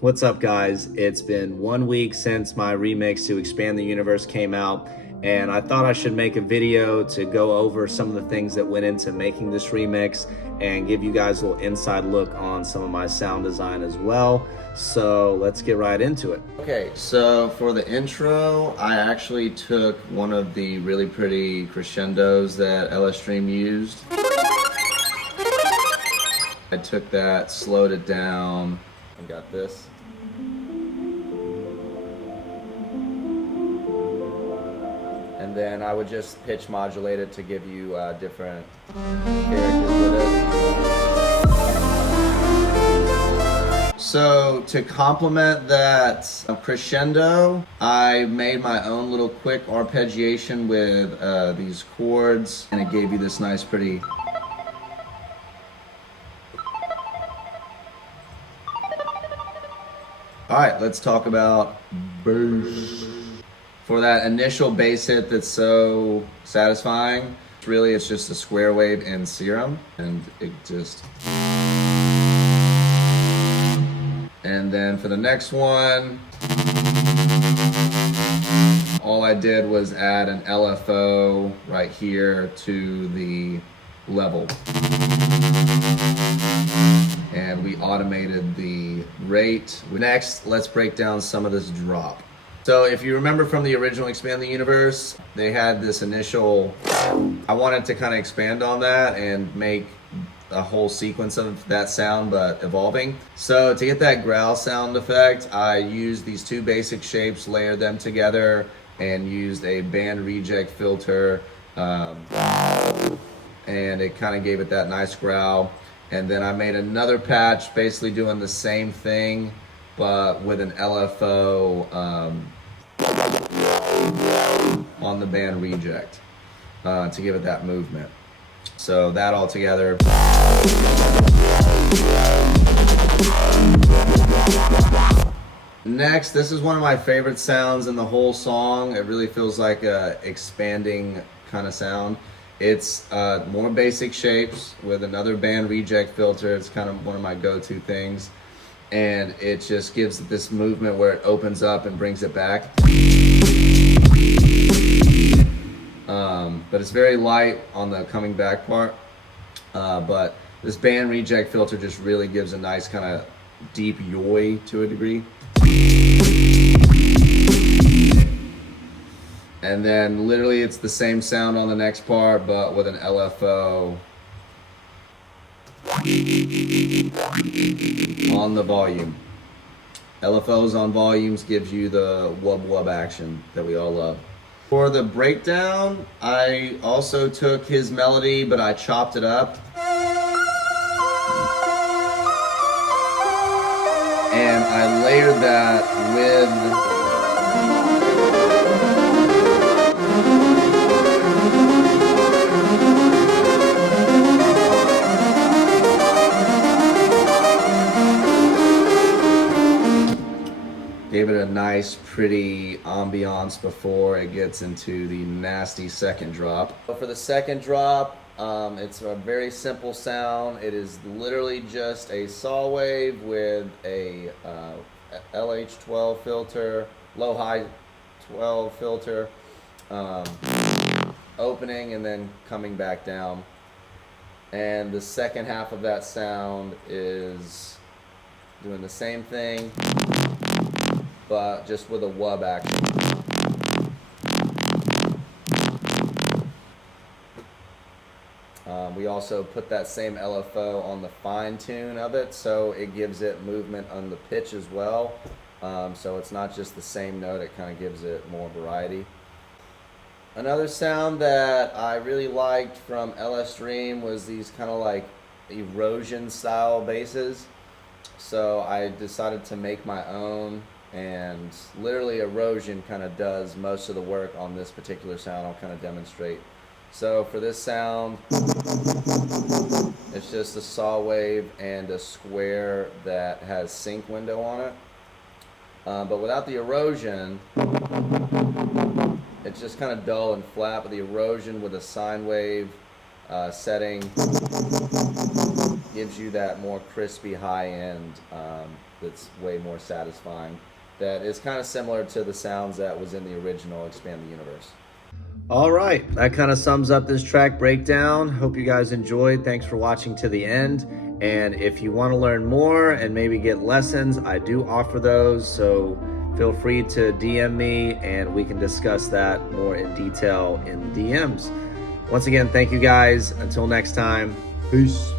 What's up, guys? It's been 1 week since my remix to Expand the Universe came out, and I thought I should make a video to go over some of the things that went into making this remix and give you guys a little inside look on some of my sound design as well. So let's get right into it. Okay, so for the intro, I actually took one of the really pretty crescendos that LS Stream used. I took that, slowed it down, and got this. And then I would just pitch modulate it to give you different characters with it. So to complement that crescendo, I made my own little quick arpeggiation with these chords, and it gave you this nice pretty. All right, let's talk about bass. For that initial bass hit that's so satisfying, really it's just a square wave in Serum, and it just. And then for the next one, all I did was add an LFO right here to the level. And we automated the rate. Next, let's break down some of this drop. So if you remember from the original Expand the Universe, they had this initial, I wanted to kind of expand on that and make a whole sequence of that sound, but evolving. So to get that growl sound effect, I used these two basic shapes, layered them together, and used a band reject filter, and it kind of gave it that nice growl. And then I made another patch basically doing the same thing, but with an LFO on the band reject to give it that movement. So that all together. Next, this is one of my favorite sounds in the whole song. It really feels like a expanding kind of sound. It's more basic shapes with another band reject filter. It's kind of one of my go-to things. And it just gives it this movement where it opens up and brings it back. But it's very light on the coming back part. But this band reject filter just really gives a nice kind of deep yoy to a degree. And then literally it's the same sound on the next part, but with an LFO on the volume. LFOs on volumes gives you the wub wub action that we all love. For the breakdown, I also took his melody, but I chopped it up. And I layered that with gave it a nice, pretty ambiance before it gets into the nasty second drop. For the second drop, it's a very simple sound. It is literally just a saw wave with a LH12 filter, low-high 12 filter, opening and then coming back down. And the second half of that sound is doing the same thing, but just with a wub action. We also put that same LFO on the fine tune of it, so it gives it movement on the pitch as well. So it's not just the same note, it kind of gives it more variety. Another sound that I really liked from LS Stream was these kind of like erosion style basses. So I decided to make my own, and literally erosion kind of does most of the work on this particular sound. I'll kind of demonstrate. So for this sound, it's just a saw wave and a square that has sync window on it. But without the erosion, it's just kind of dull and flat. But the erosion with a sine wave setting gives you that more crispy high end that's way more satisfying, that is kind of similar to the sounds that was in the original Expand the Universe. All right, that kind of sums up this track breakdown. Hope you guys enjoyed. Thanks for watching to the end. And if you want to learn more and maybe get lessons, I do offer those. So feel free to DM me and we can discuss that more in detail in DMs. Once again, thank you guys. Until next time, peace.